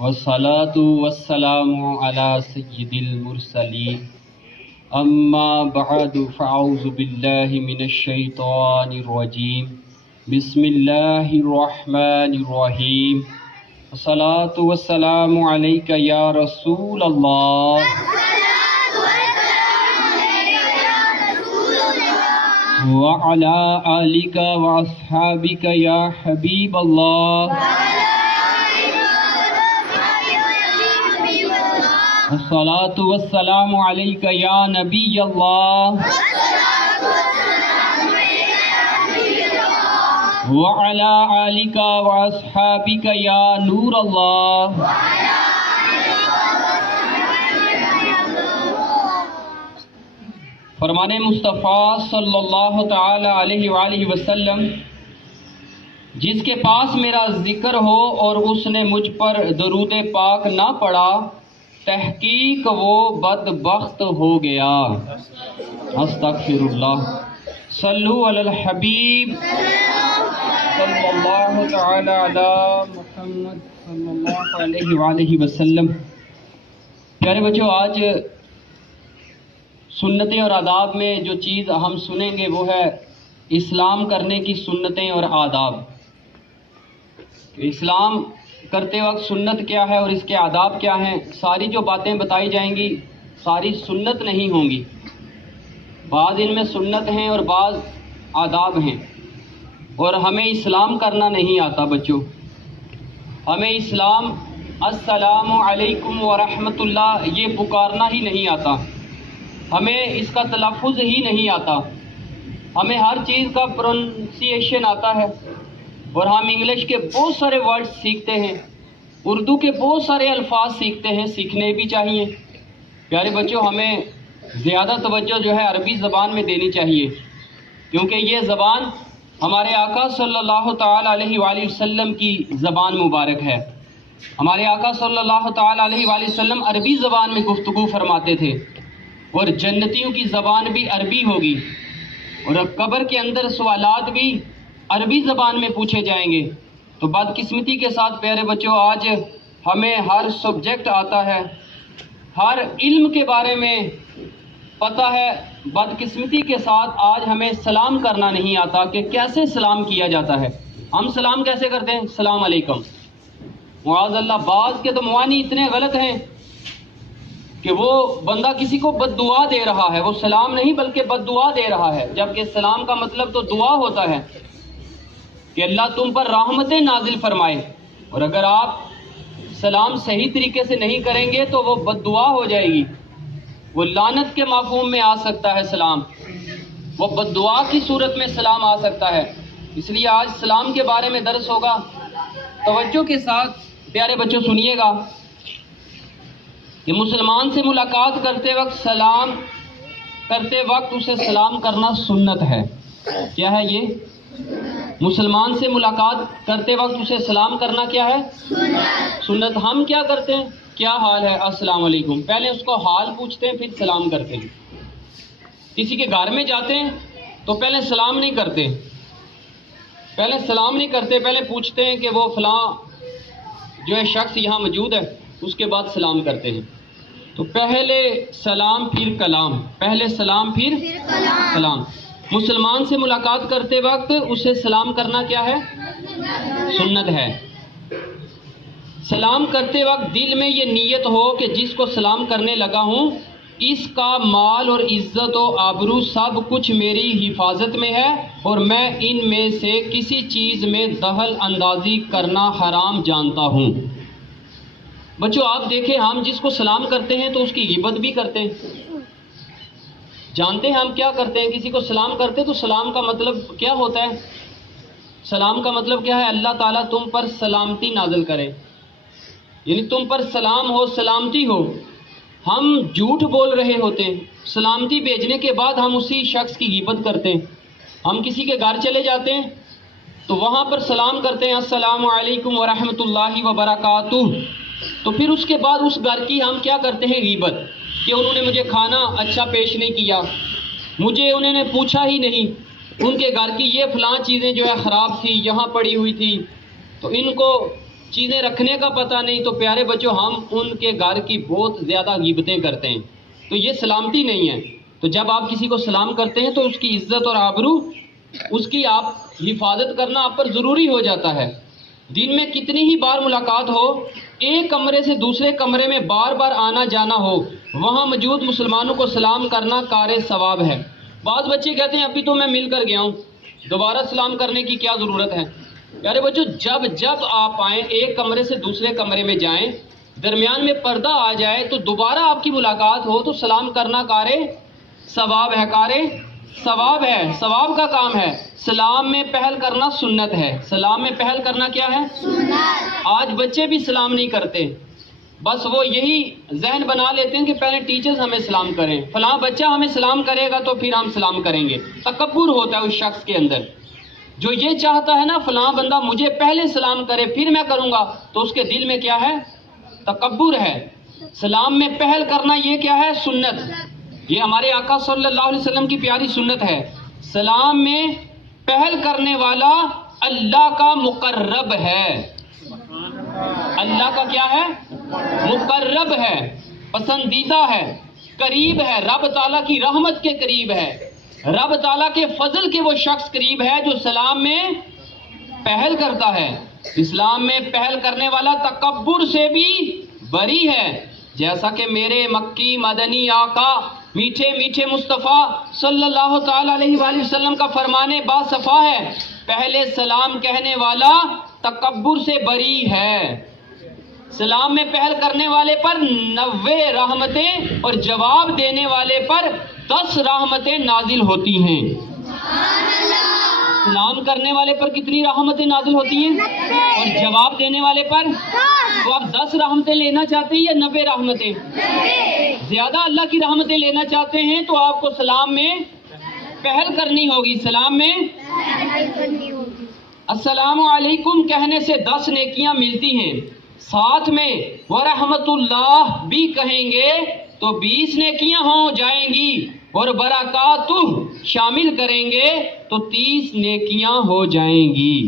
والصلاة والسلام على سيد المرسلين أما بعد فأعوذ بالله من الشيطان الرجيم بسم الله الرحمن الرحيم الصلاة والسلام عليك يا رسول الله وعلى آلك وأصحابك يا حبيب الله الصلاة والسلام عليك يا نبي الله وعلى آلك وأصحابك يا نور الله. فرمان مصطفیٰ صلی اللہ تعالی علیہ وآلہ وسلم، جس کے پاس میرا ذکر ہو اور اس نے مجھ پر درود پاک نہ پڑھا، تحقیق وہ بدبخت ہو گیا. استغفر اللہ. صلو علی الحبیب صلی اللہ تعالی علی محمد صلی اللہ علیہ وآلہ وسلم. پیارے بچوں، آج سنتیں اور آداب میں جو چیز ہم سنیں گے وہ ہے اسلام کرنے کی سنتیں اور آداب. اسلام کرتے وقت سنت کیا ہے اور اس کے آداب کیا ہیں. ساری جو باتیں بتائی جائیں گی ساری سنت نہیں ہوں گی، بعض ان میں سنت ہیں اور بعض آداب ہیں. اور ہمیں اسلام کرنا نہیں آتا بچوں، ہمیں اسلام السلام علیکم ورحمۃ اللہ یہ پکارنا ہی نہیں آتا، ہمیں اس کا تلفظ ہی نہیں آتا. ہمیں ہر چیز کا پروننسیشن آتا ہے اور ہم انگلش کے بہت سارے ورڈ سیکھتے ہیں، اردو کے بہت سارے الفاظ سیکھتے ہیں، سیکھنے بھی چاہیے. پیارے بچوں، ہمیں زیادہ توجہ جو ہے عربی زبان میں دینی چاہیے، کیونکہ یہ زبان ہمارے آقا صلی اللہ تعالی علیہ وآلہ وسلم کی زبان مبارک ہے. ہمارے آقا صلی اللہ تعالی علیہ وآلہ وسلم عربی زبان میں گفتگو فرماتے تھے، اور جنتیوں کی زبان بھی عربی ہوگی، اور قبر کے اندر سوالات بھی عربی زبان میں پوچھے جائیں گے. تو بدقسمتی کے ساتھ پیارے بچوں، آج ہمیں ہر سبجیکٹ آتا ہے، ہر علم کے بارے میں پتہ ہے، بدقسمتی کے ساتھ آج ہمیں سلام کرنا نہیں آتا کہ کیسے سلام کیا جاتا ہے. ہم سلام کیسے کرتے ہیں؟ السلام علیکم. معاذ اللہ، بعض کے تو معانی اتنے غلط ہیں کہ وہ بندہ کسی کو بد دعا دے رہا ہے، وہ سلام نہیں بلکہ بد دعا دے رہا ہے، جبکہ سلام کا مطلب تو دعا ہوتا ہے کہ اللہ تم پر رحمتیں نازل فرمائے. اور اگر آپ سلام صحیح طریقے سے نہیں کریں گے تو وہ بد دعا ہو جائے گی، وہ لعنت کے مفہوم میں آ سکتا ہے سلام، وہ بد دعا کی صورت میں سلام آ سکتا ہے. اس لیے آج سلام کے بارے میں درس ہوگا. توجہ کے ساتھ پیارے بچوں سنیے گا کہ مسلمان سے ملاقات کرتے وقت سلام کرتے وقت اسے سلام کرنا سنت ہے. کیا ہے یہ؟ مسلمان سے ملاقات کرتے وقت اسے سلام کرنا کیا ہے؟ سنت. ہم کیا کرتے ہیں؟ کیا حال ہے؟ السلام علیکم. پہلے اس کو حال پوچھتے ہیں پھر سلام کرتے ہیں. کسی کے گھر میں جاتے ہیں تو پہلے سلام نہیں کرتے، پہلے پوچھتے ہیں کہ وہ فلاں جو ہے شخص یہاں موجود ہے، اس کے بعد سلام کرتے ہیں. تو پہلے سلام پھر کلام، پہلے سلام پھر کلام. مسلمان سے ملاقات کرتے وقت اسے سلام کرنا کیا ہے؟ سنت ہے. سلام کرتے وقت دل میں یہ نیت ہو کہ جس کو سلام کرنے لگا ہوں اس کا مال اور عزت و آبرو سب کچھ میری حفاظت میں ہے، اور میں ان میں سے کسی چیز میں دخل اندازی کرنا حرام جانتا ہوں. بچوں آپ دیکھیں، ہم جس کو سلام کرتے ہیں تو اس کی غیبت بھی کرتے ہیں. جانتے ہیں ہم کیا کرتے ہیں؟ کسی کو سلام کرتے تو سلام کا مطلب کیا ہوتا ہے؟ سلام کا مطلب کیا ہے؟ اللہ تعالیٰ تم پر سلامتی نازل کرے، یعنی تم پر سلام ہو، سلامتی ہو. ہم جھوٹ بول رہے ہوتے ہیں، سلامتی بھیجنے کے بعد ہم اسی شخص کی غیبت کرتے ہیں. ہم کسی کے گھر چلے جاتے ہیں تو وہاں پر سلام کرتے ہیں، السلام علیکم ورحمۃ اللہ وبرکاتہ. تو پھر اس کے بعد اس گھر کی ہم کیا کرتے ہیں؟ غیبت، کہ انہوں نے مجھے کھانا اچھا پیش نہیں کیا، مجھے انہوں نے پوچھا ہی نہیں، ان کے گھر کی یہ فلاں چیزیں جو ہے خراب تھی، یہاں پڑی ہوئی تھی، تو ان کو چیزیں رکھنے کا پتہ نہیں، تو پیارے بچوں ہم ان کے گھر کی بہت زیادہ غیبتیں کرتے ہیں، تو یہ سلامتی نہیں ہے۔ تو جب آپ کسی کو سلام کرتے ہیں تو اس کی عزت اور آبرو، اس کی آپ حفاظت کرنا آپ پر ضروری ہو جاتا ہے۔ دن میں کتنی ہی بار ملاقات ہو، ایک کمرے سے دوسرے کمرے میں بار بار آنا جانا ہو، وہاں موجود مسلمانوں کو سلام کرنا کار ثواب ہے۔ بعض بچے کہتے ہیں ابھی تو میں مل کر گیا ہوں، دوبارہ سلام کرنے کی کیا ضرورت ہے؟ پیارے بچوں جب آپ آئیں، ایک کمرے سے دوسرے کمرے میں جائیں، درمیان میں پردہ آ جائے تو دوبارہ آپ کی ملاقات ہو تو سلام کرنا کار ثواب ہے، کار ثواب ہے، ثواب کا کام ہے۔ سلام میں پہل کرنا سنت ہے۔ سلام میں پہل کرنا کیا ہے؟ سنت۔ آج بچے بھی سلام نہیں کرتے، بس وہ یہی ذہن بنا لیتے ہیں کہ پہلے ٹیچرز ہمیں سلام کریں، فلاں بچہ ہمیں سلام کرے گا تو پھر ہم سلام کریں گے۔ تکبر ہوتا ہے اس شخص کے اندر، جو یہ چاہتا ہے نا فلاں بندہ مجھے پہلے سلام کرے پھر میں کروں گا، تو اس کے دل میں کیا ہے؟ تکبر ہے۔ سلام میں پہل کرنا یہ کیا ہے؟ سنت۔ یہ ہمارے آقا صلی اللہ علیہ وسلم کی پیاری سنت ہے۔ سلام میں پہل کرنے والا اللہ کا مقرب ہے۔ اللہ کا کیا ہے؟ مقرب ہے، پسندیدہ ہے، قریب ہے، رب تعالیٰ کی رحمت کے قریب ہے، رب تعالیٰ کے فضل کے وہ شخص قریب ہے جو سلام میں پہل کرتا ہے۔ اسلام میں پہل کرنے والا تکبر سے بھی بری ہے، جیسا کہ میرے مکی مدنی آقا میٹھے میٹھے مصطفیٰ صلی اللہ تعالی علیہ وآلہ وسلم کا فرمان باصفا ہے، پہلے سلام کہنے والا تکبر سے بری ہے۔ سلام میں پہل کرنے والے پر 90 رحمتیں اور جواب دینے والے پر 10 رحمتیں نازل ہوتی ہیں۔ سلام کرنے والے پر کتنی رحمتیں نازل ہوتی ہیں اور جواب دینے والے پر؟ تو آپ 10 رحمتیں لینا چاہتے ہیں یا 90 رحمتیں؟ زیادہ اللہ کی رحمتیں لینا چاہتے ہیں تو آپ کو سلام میں پہل کرنی ہوگی۔ سلام میں السلام علیکم کہنے سے 10 نیکیاں ملتی ہیں، ساتھ میں ورحمت اللہ بھی کہیں گے تو 20 نیکیاں ہو جائیں گی، اور برکاتہ شامل کریں گے تو 30 نیکیاں ہو جائیں گی۔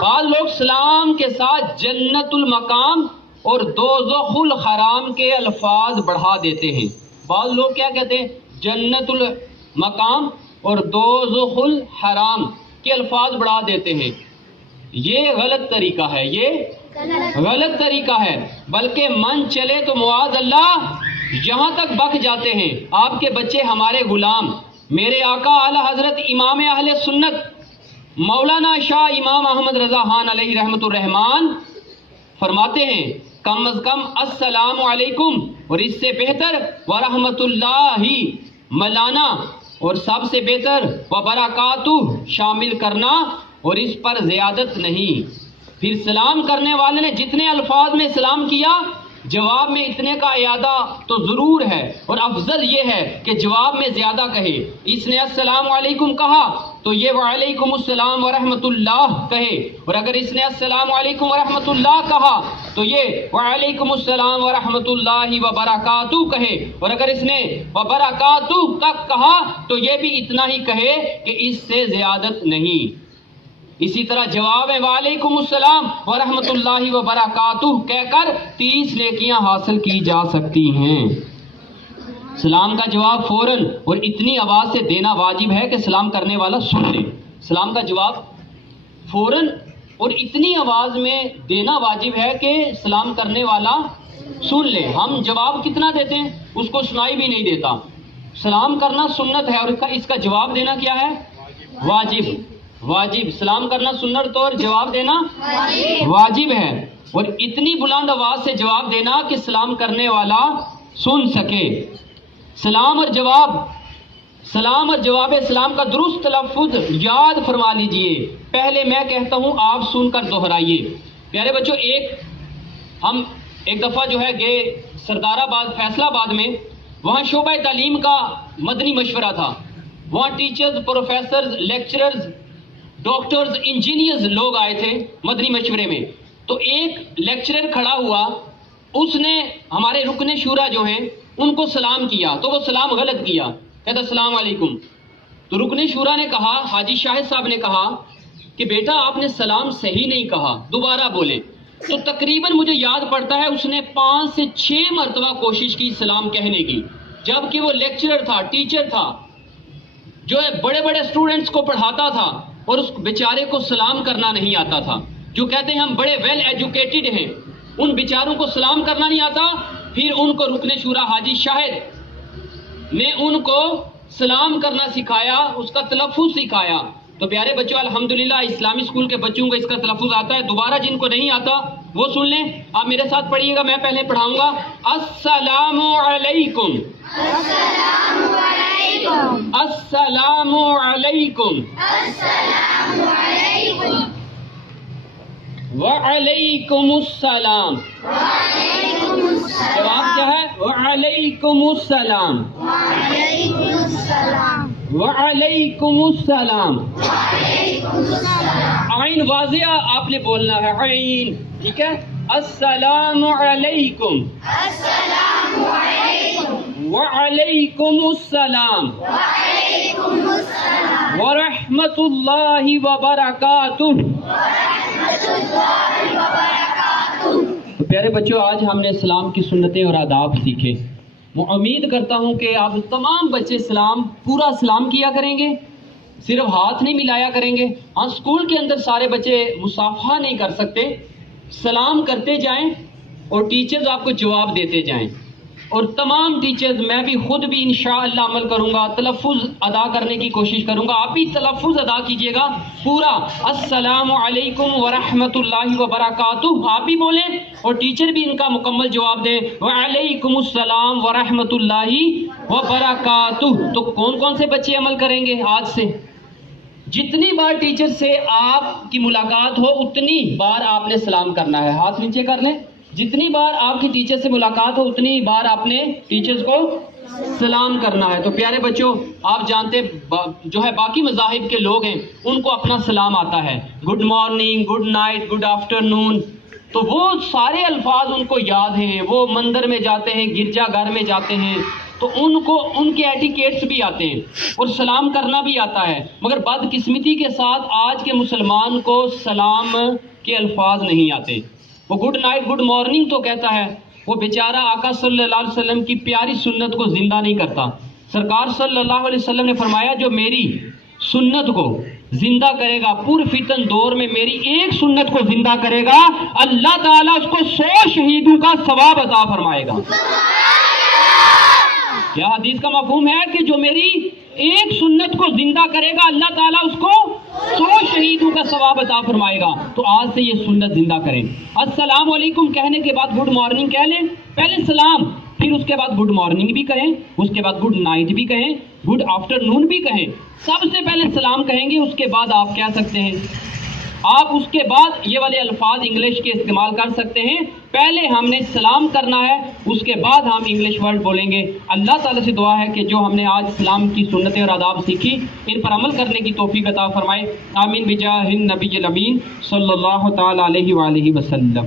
بعض لوگ سلام کے ساتھ جنت المقام اور دوزخ الحرام کے الفاظ بڑھا دیتے ہیں۔ بعض لوگ کیا کہتے ہیں؟ جنت المقام اور دوزخ الحرام کے الفاظ بڑھا دیتے ہیں۔ یہ غلط طریقہ ہے، یہ غلط طریقہ ہے، بلکہ من چلے تو معاذ اللہ یہاں تک بک جاتے ہیں۔ آپ کے بچے ہمارے غلام، میرے آقا اعلی حضرت امام اہل سنت مولانا شاہ امام احمد رضا خان علیہ رحمت الرحمان فرماتے ہیں کم از کم السلام علیکم، اور اس سے بہتر ورحمت اللہ ملانا، اور سب سے بہتر وبرکاتہ شامل کرنا، اور اس پر زیادت نہیں۔ پھر سلام کرنے والے نے جتنے الفاظ میں سلام کیا، جواب میں اتنے کا اعادہ تو ضرور ہے، اور افضل یہ ہے کہ جواب میں زیادہ کہے۔ اس نے السلام علیکم کہا تو یہ وعلیکم السلام ورحمت اللہ کہے، اور اگر اس نے السلام علیکم ورحمت اللہ کہا تو یہ وعلیکم السلام ورحمت اللہ وبرکاتہ کہے، اور اگر اس نے وبرکاتہ کا کہا تو یہ بھی اتنا ہی کہے کہ اس سے زیادت نہیں۔ اسی طرح جواب ہے وعلیکم السلام ورحمت اللہ وبرکاتہ کہہ کر 30 نیکیاں حاصل کی جا سکتی ہیں۔ سلام کا جواب فوراً اور اتنی آواز سے دینا واجب ہے کہ سلام کرنے والا سن لے۔ سلام کا جواب فوراً اور اتنی آواز میں دینا واجب ہے کہ سلام کرنے والا سن لے۔ ہم جواب کتنا دیتے ہیں؟ اس کو سنائی بھی نہیں دیتا۔ سلام کرنا سنت ہے اور اس کا جواب دینا کیا ہے؟ واجب۔ سلام کرنا سنت اور جواب دینا واجب ہے، اور اتنی بلند آواز سے جواب دینا کہ سلام کرنے والا سن سکے۔ سلام اور جواب اسلام کا درست تلفظ یاد فرما لیجئے۔ پہلے میں کہتا ہوں، آپ سن کر دہرائیے۔ پیارے بچوں، ہم ایک دفعہ جو ہے گئے سردار آباد فیصلہ آباد میں، وہاں شعبہ تعلیم کا مدنی مشورہ تھا۔ وہاں teachers, professors, lecturers, doctors, engineers لوگ آئے تھے مدنی مشورے میں۔ تو ایک لیکچرر کھڑا ہوا، اس نے ہمارے رکن شورا جو ہیں ان کو سلام کیا، تو وہ سلام غلط کیا، کہتا السلام علیکم۔ تو رکن شورا نے کہا، حاجی شاہد صاحب نے کہا کہ بیٹا آپ نے سلام صحیح نہیں کہا، دوبارہ بولیں. تو تقریباً مجھے یاد پڑتا ہے اس نے 5 سے 6 مرتبہ کوشش کی سلام کہنے کی، جبکہ وہ لیکچرر تھا، ٹیچر تھا، جو ہے بڑے بڑے اسٹوڈنٹس کو پڑھاتا تھا، اور اس بیچارے کو سلام کرنا نہیں آتا تھا. جو کہتے ہیں ہم بڑے ویل ایجوکیٹڈ ہیں، ان بیچاروں کو سلام کرنا نہیں آتا. پھر ان کو رکن شورا حاجی شاہد نے ان کو سلام کرنا سکھایا، اس کا تلفظ سکھایا. تو پیارے بچوں الحمدللہ اسلامی اسکول کے بچوں کو اس کا تلفظ آتا ہے. دوبارہ جن کو نہیں آتا وہ سن لیں، آپ میرے ساتھ پڑھیے گا، میں پہلے پڑھاؤں گا. السلام علیکم، السلام علیکم، السلام علیکم، السلام علیکم، وعلیکم السلام. جواب کیا ہے؟ وعلیکم السلام، وعلیکم السلام، وعلیکم السلام. عین واضح آپ نے بولنا ہے، عین، ٹھیک ہے. السلام علیکم، السلام علیکم، وعلیکم السلام، وعلیکم السلام، ورحمۃ اللہ وبرکاتہ. تو پیارے بچوں آج ہم نے اسلام کی سنتیں اور آداب سیکھے. میں امید کرتا ہوں کہ آپ تمام بچے پورا سلام کیا کریں گے، صرف ہاتھ نہیں ملایا کریں گے. ہاں اسکول کے اندر سارے بچے مصافحہ نہیں کر سکتے، سلام کرتے جائیں اور ٹیچرز آپ کو جواب دیتے جائیں. اور تمام ٹیچرز، میں بھی خود بھی انشاءاللہ عمل کروں گا، تلفظ ادا کرنے کی کوشش کروں گا. آپ بھی تلفظ ادا کیجئے گا پورا. السلام علیکم ورحمۃ اللہ وبرکاتہ آپ بھی بولیں، اور ٹیچر بھی ان کا مکمل جواب دے، وعلیکم السلام ورحمۃ اللہ وبرکاتہ. تو کون کون سے بچے عمل کریں گے آج سے؟ جتنی بار ٹیچر سے آپ کی ملاقات ہو اتنی بار آپ نے سلام کرنا ہے. ہاتھ نیچے کر لیں. جتنی بار آپ کی ٹیچر سے ملاقات ہو اتنی بار آپ نے ٹیچرز کو سلام کرنا ہے. تو پیارے بچوں آپ جانتے جو ہے باقی مذاہب کے لوگ ہیں ان کو اپنا سلام آتا ہے، good morning, good night, good afternoon. تو وہ سارے الفاظ ان کو یاد ہیں. وہ مندر میں جاتے ہیں، گرجا گھر میں جاتے ہیں، تو ان کو ان کے ایٹیکیٹس بھی آتے ہیں اور سلام کرنا بھی آتا ہے. مگر بدقسمتی کے ساتھ آج کے مسلمان کو سلام کے الفاظ نہیں آتے. وہ گڈ نائٹ، گڈ مارننگ تو کہتا ہے، وہ بیچارہ آقا صلی اللہ علیہ وسلم کی پیاری سنت کو زندہ نہیں کرتا. سرکار صلی اللہ علیہ وسلم نے فرمایا جو میری سنت کو زندہ کرے گا، پور فتن دور میں میری ایک سنت کو زندہ کرے گا، اللہ تعالیٰ اس کو 100 شہیدوں کا ثواب عطا فرمائے گا. کیا حدیث کا مفہوم ہے کہ جو میری ایک سنت کو زندہ کرے گا اللہ تعالیٰ اس کو 100 شہیدوں کا ثواب عطا فرمائے گا. تو آج سے یہ سنت زندہ کریں. السلام علیکم کہنے کے بعد گڈ مارننگ کہہ لیں، پہلے سلام، پھر اس کے بعد گڈ مارننگ بھی کہیں، اس کے بعد گڈ نائٹ بھی کہیں، گڈ آفٹرنون بھی کہیں. سب سے پہلے سلام کہیں گے، اس کے بعد آپ کہہ سکتے ہیں، آپ اس کے بعد یہ والے الفاظ انگلش کے استعمال کر سکتے ہیں. پہلے ہم نے سلام کرنا ہے، اس کے بعد ہم انگلش ورڈ بولیں گے. اللہ تعالیٰ سے دعا ہے کہ جو ہم نے آج اسلام کی سنتیں اور آداب سیکھی ان پر عمل کرنے کی توفیق عطا فرمائے. آمین بجاہ النبی الامین صلی اللہ تعالی علیہ وآلہ وسلم.